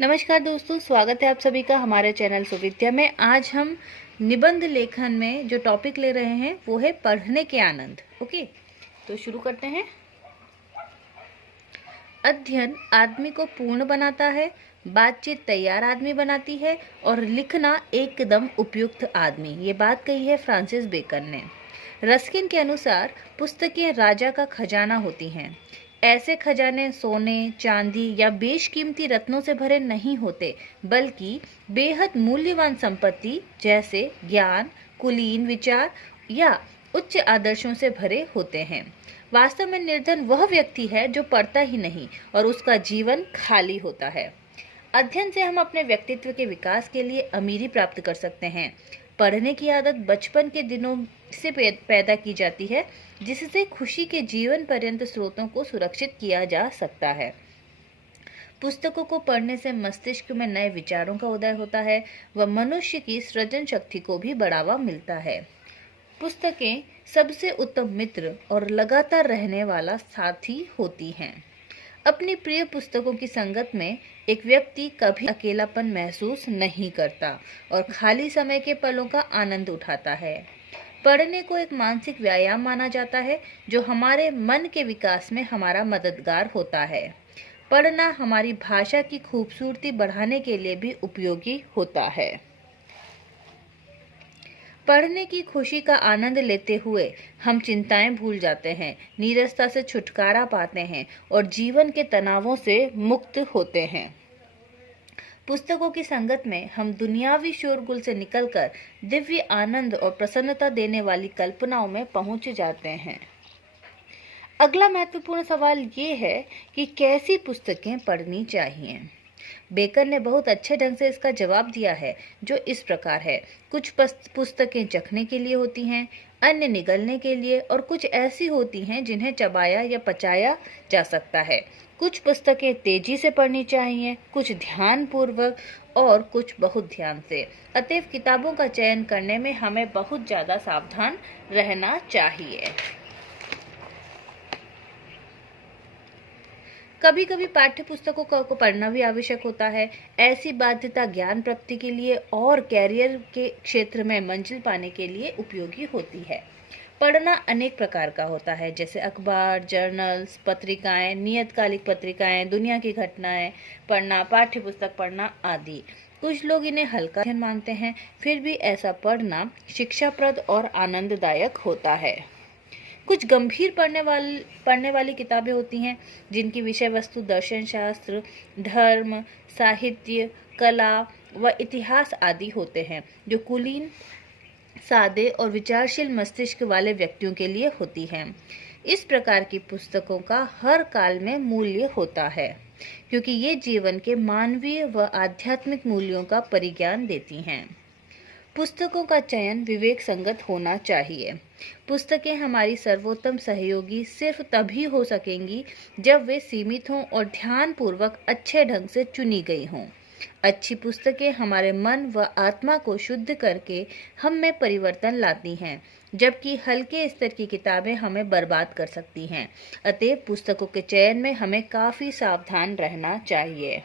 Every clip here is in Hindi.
नमस्कार दोस्तों, स्वागत है आप सभी का हमारे चैनल सुविद्या में। आज हम निबंध लेखन में जो टॉपिक ले रहे हैं वो है पढ़ने के आनंद। ओके, तो शुरू करते हैं। अध्ययन आदमी को पूर्ण बनाता है, बातचीत तैयार आदमी बनाती है और लिखना एकदम उपयुक्त आदमी। ये बात कही है फ्रांसिस बेकन ने। रस्किन के अनुसार पुस्तकें राजा का खजाना होती हैं। ऐसे खजाने सोने, चांदी या बेशकीमती रत्नों से भरे नहीं होते, बल्कि बेहद मूल्यवान संपत्ति जैसे ज्ञान, कुलीन विचार या उच्च आदर्शों से भरे होते हैं। वास्तव में निर्धन वह व्यक्ति है जो पढ़ता ही नहीं और उसका जीवन खाली होता है। अध्ययन से हम अपने व्यक्तित्व के विकास के लिए अमीरी प्राप्त कर सकते हैं। पढ़ने की आदत बचपन के दिनों से पैदा की जाती है, जिससे खुशी के जीवन पर्यंत स्रोतों को सुरक्षित किया जा सकता है। पुस्तकों को पढ़ने से मस्तिष्क में नए विचारों का उदय होता है व मनुष्य की सृजन शक्ति को भी बढ़ावा मिलता है। पुस्तकें सबसे उत्तम मित्र और लगातार रहने वाला साथी होती हैं। अपनी प्रिय पुस्तकों की संगत में एक व्यक्ति कभी अकेलापन महसूस नहीं करता और खाली समय के पलों का आनंद उठाता है। पढ़ने को एक मानसिक व्यायाम माना जाता है जो हमारे मन के विकास में हमारा मददगार होता है। पढ़ना हमारी भाषा की खूबसूरती बढ़ाने के लिए भी उपयोगी होता है। पढ़ने की खुशी का आनंद लेते हुए हम चिंताएं भूल जाते हैं, नीरसता से छुटकारा पाते हैं और जीवन के तनावों से मुक्त होते हैं। पुस्तकों की संगत में हम दुनियावी शोरगुल से निकलकर दिव्य आनंद और प्रसन्नता देने वाली कल्पनाओं में पहुंच जाते हैं। अगला महत्वपूर्ण सवाल ये है कि कैसी पुस्तकें पढ़नी चाहिए। बेकन ने बहुत अच्छे ढंग से इसका जवाब दिया है, जो इस प्रकार है। कुछ पुस्तकें चखने के लिए होती हैं, अन्य निगलने के लिए और कुछ ऐसी होती हैं जिन्हें चबाया या पचाया जा सकता है। कुछ पुस्तकें तेजी से पढ़नी चाहिए, कुछ ध्यान पूर्वक और कुछ बहुत ध्यान से। अतएव किताबों का चयन करने में हमें बहुत ज़्यादा सावधान रहना चाहिए। कभी कभी पाठ्य पुस्तकों को पढ़ना भी आवश्यक होता है। ऐसी बाध्यता ज्ञान प्राप्ति के लिए और कैरियर के क्षेत्र में मंजिल पाने के लिए उपयोगी होती है। पढ़ना अनेक प्रकार का होता है, जैसे अखबार, जर्नल्स, पत्रिकाएं, नियतकालिक पत्रिकाएं, दुनिया की घटनाएं पढ़ना, पाठ्य पुस्तक पढ़ना आदि। कुछ लोग इन्हें हल्का अध्ययन मानते हैं, फिर भी ऐसा पढ़ना शिक्षाप्रद और आनंददायक होता है। कुछ गंभीर पढ़ने वाली किताबें होती हैं, जिनकी विषय वस्तु दर्शन शास्त्र, धर्म, साहित्य, कला व इतिहास आदि होते हैं, जो कुलीन, सादे और विचारशील मस्तिष्क वाले व्यक्तियों के लिए होती हैं। इस प्रकार की पुस्तकों का हर काल में मूल्य होता है, क्योंकि ये जीवन के मानवीय व आध्यात्मिक मूल्यों का परिज्ञान देती हैं। पुस्तकों का चयन विवेक संगत होना चाहिए। पुस्तकें हमारी सर्वोत्तम सहयोगी सिर्फ तभी हो सकेंगी जब वे सीमित हों और ध्यानपूर्वक अच्छे ढंग से चुनी गई हों। अच्छी पुस्तकें हमारे मन व आत्मा को शुद्ध करके हम में परिवर्तन लाती हैं, जबकि हल्के स्तर की किताबें हमें बर्बाद कर सकती हैं। अतएव पुस्तकों के चयन में हमें काफ़ी सावधान रहना चाहिए।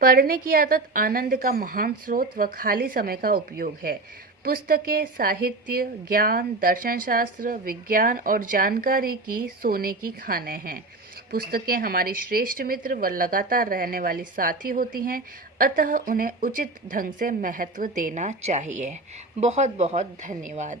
पढ़ने की आदत आनंद का महान स्रोत व खाली समय का उपयोग है। पुस्तकें साहित्य, ज्ञान, दर्शन शास्त्र, विज्ञान और जानकारी की सोने की खानें हैं। पुस्तकें हमारी श्रेष्ठ मित्र व लगातार रहने वाली साथी होती हैं, अतः उन्हें उचित ढंग से महत्व देना चाहिए। बहुत बहुत धन्यवाद।